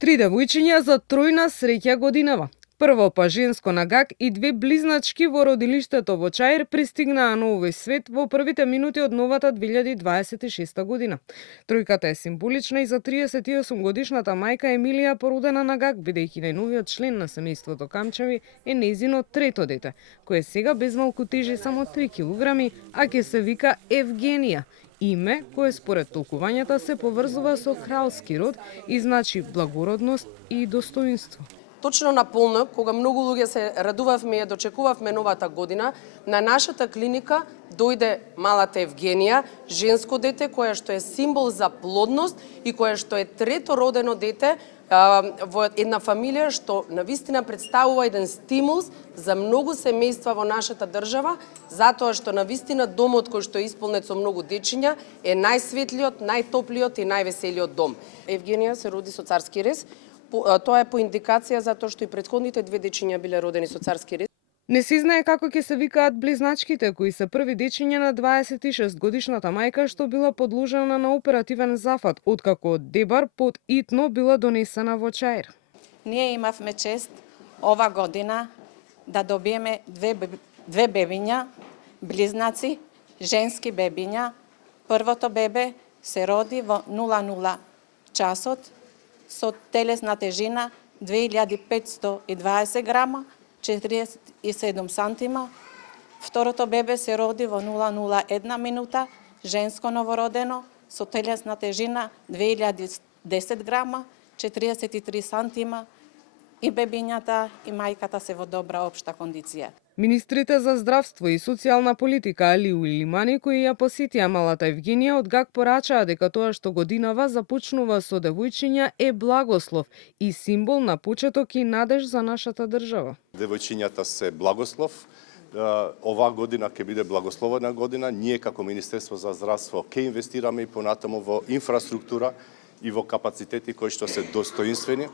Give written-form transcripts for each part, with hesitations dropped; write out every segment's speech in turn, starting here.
Три девојчиња за тројна среќа годинава. Прво па женско на Гак и две близначки во родилиштето во Чаир пристигнаа на овој свет во првите минути од новата 2026 година. Тројката е символична и за 38 годишната мајка Емилија, породена на Гак, бидејќи најновиот член на семејството Камчеви е нејзино трето дете, кое сега безмалку тежи само 3 килограми, а ќе се вика Евгенија. Име кое според толкувањата се поврзува со кралски род и значи благородност и достоинство. Точно на полнок, кога многу луѓе се радувавме и ја дочекувавме новата година, на нашата клиника дојде малата Евгенија, женско дете кое што е символ за плодност и кое што е трето родено дете во една фамилија што навистина представува еден стимул за многу семејства во нашата држава, затоа што навистина домот кој што е исполнет со многу дечиња е најсветлиот, најтоплиот и највеселиот дом. Евгенија се роди со царски рез. Тоа е по индикација затоа што и претходните две дечиња биле родени со царски рез. Не се знае како ќе се викаат близначките, кои се први дечиња на 26 годишната мајка што била подложена на оперативен зафат, откако од Дебар под итно била донесена во Чаир. Ние имавме чест ова година да добиеме две бебиња, близнаци, женски бебиња. Првото бебе се роди во 00 часот со телесна тежина 2520 грама, 47 сантима. Второто бебе се роди во 001 минута, женско новородено, со телесна тежина 2010 грама, 43 сантима. И бебињата и мајката се во добра општа кондиција. Министрите за здравство и социјална политика Алиу Илимани, кои ја посетија малата Евгенија, од Гак порачаа дека тоа што годинава започнува со девојчиња е благослов и символ на почеток и надеж за нашата држава. Девојчињата се благослов. Оваа година ќе биде благословена година. Ние како Министерство за здравство ќе инвестираме и понатаму во инфраструктура и во капацитети кои што се достоинствени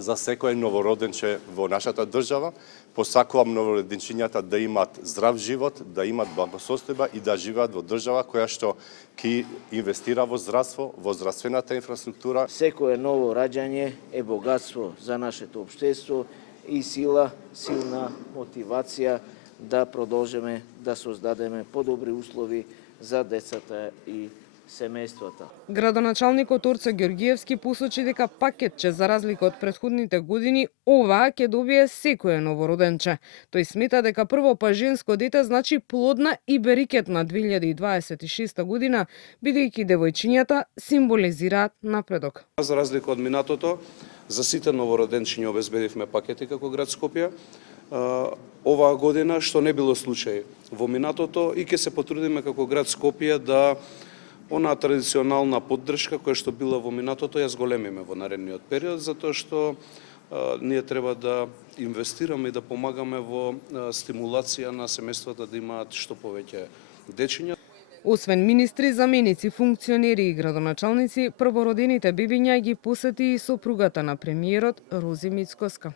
за секој новороденче во нашата држава. Посакувам новороденчињата да имаат здрав живот, да имаат благосостојба и да живеат во држава која што ќе инвестира во здравство, во здравствената инфраструктура. Секое ново раѓање е богатство за нашето општество и силна мотивација да продолжиме да создадеме подобри услови за децата и семејствата. Градоначалникот Орце Ѓоргиевски посочи дека пакетче за разлика од претходните години, оваа ќе добие секое новороденче. Тој смета дека прво па женско дете значи плодна и берикетна 2026 година, бидејќи девојчињата символизираат напредок. За разлика од минатото, за сите новороденчиња обезбедивме пакети како град Скопје. Оваа година, што не било случај во минатото, и ќе се потрудиме како град Скопје да онаа традиционална поддршка која што била во минатото ја зголемиме во наредниот период, затоа што ние треба да инвестираме и да помагаме во стимулација на семејствата да имаат што повеќе дечиња. Освен министри, заменици, функционери и градоначалници, првородените бебиња ги посети и сопругата на премиерот Рози Мицкоска.